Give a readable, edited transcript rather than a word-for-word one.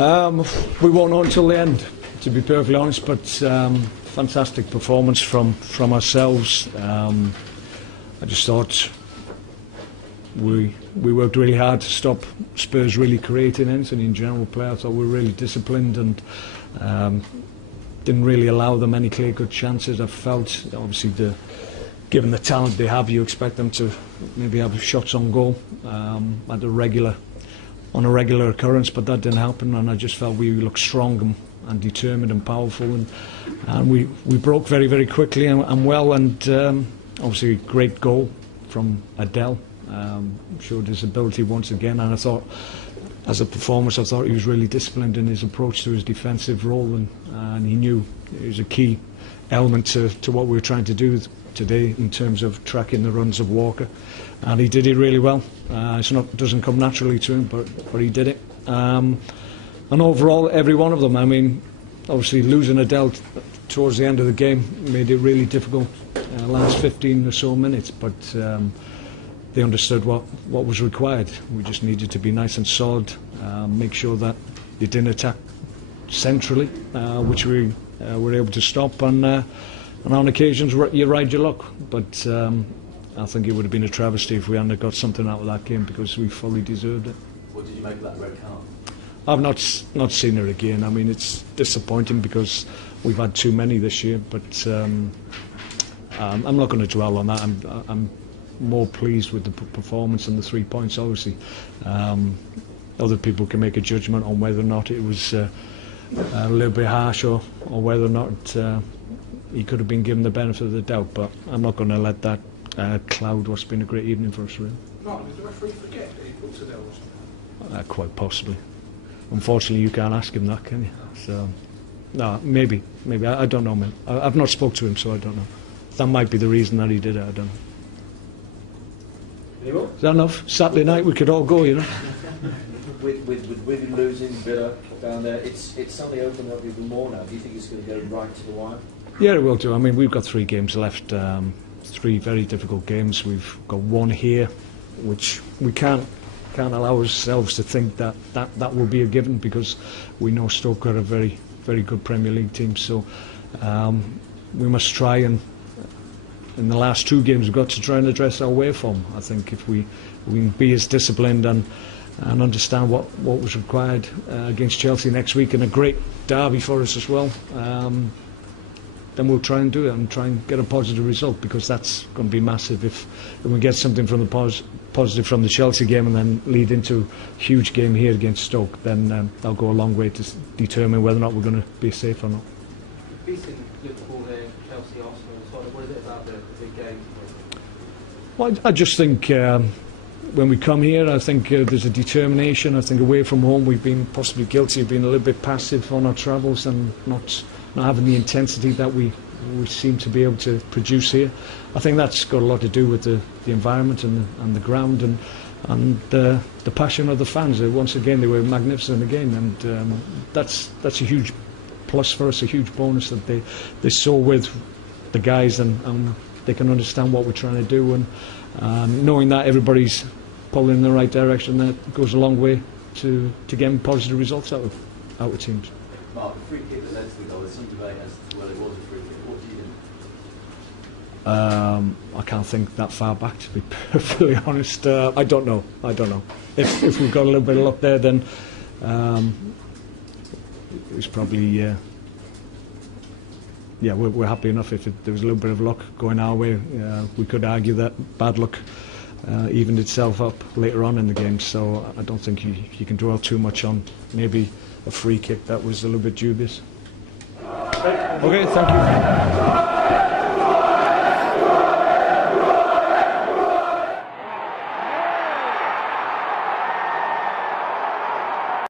We won't know until the end, to be perfectly honest, but fantastic performance from ourselves. I just thought we worked really hard to stop Spurs really creating anything in general play. I thought we were really disciplined and didn't really allow them any clear-cut chances. I felt, obviously, given the talent they have, you expect them to maybe have shots on goal on a regular occurrence, but that didn't happen, and I just felt we looked strong and determined and powerful, and we broke very, very quickly and well, and obviously a great goal from Adel. Showed his ability once again, and I thought as a performance I thought he was really disciplined in his approach to his defensive role, and he knew it was a key element to what we were trying to do today in terms of tracking the runs of Walker, and he did it really well. It doesn't come naturally to him, but he did it, and overall every one of them, I mean, obviously losing Adel towards the end of the game made it really difficult, last 15 or so minutes, but they understood what was required. We just needed to be nice and solid, make sure that they didn't attack centrally, which we were able to stop, and on occasions you ride your luck, but I think it would have been a travesty if we hadn't got something out of that game, because we fully deserved it. What did you make of that red card? I've not seen her again. I mean, it's disappointing because we've had too many this year, but I'm not going to dwell on that. I'm more pleased with the performance and the 3 points, obviously. Other people can make a judgment on whether or not it was a little bit harsh, or whether or not he could have been given the benefit of the doubt, but I'm not going to let that cloud what's been a great evening for us, really. Right, did the referee forget that he put Adel or something? Quite possibly. Unfortunately, you can't ask him that, can you? So, no, maybe. I don't know, man. I've not spoke to him, so I don't know. That might be the reason that he did it, I don't know. Is that enough? Saturday night we could all go, you know. With Wigan losing, Villa down there, it's suddenly opened up even more now. Do you think it's going to go right to the wire? Yeah, it will do. I mean, we've got 3 games left, 3 very difficult games. We've got 1 here, which we can't allow ourselves to think that will be a given, because we know Stoke are a very, very good Premier League team. So we must try and, in the last 2 games, we've got to try and address our away form. I think if we can be as disciplined and understand what was required against Chelsea next week, and a great derby for us as well, then we'll try and do it and try and get a positive result, because that's going to be massive. If we get something from the positive from the Chelsea game and then lead into a huge game here against Stoke, then that'll go a long way to determine whether or not we're going to be safe or not. Beating Liverpool here, Chelsea, Arsenal, what is it about the big game? Well, I just think when we come here, I think there's a determination. I think away from home we've been possibly guilty of being a little bit passive on our travels and not having the intensity that we seem to be able to produce here. I think that's got a lot to do with the environment and the ground and the passion of the fans. Once again, they were magnificent again, and that's a huge plus for us, a huge bonus that they saw with the guys, and they can understand what we're trying to do, and knowing that everybody's pulling in the right direction, that goes a long way to getting positive results out of teams. Mark, the free kick that led to the goal, there's some debate as to whether it was a free kick. What do you think? I can't think that far back, to be perfectly honest. I don't know. If we've got a little bit of luck there, then it was probably we're happy enough. If there was a little bit of luck going our way, we could argue that bad luck evened itself up later on in the game. So I don't think you can dwell too much on maybe a free kick that was a little bit dubious. Okay, thank you.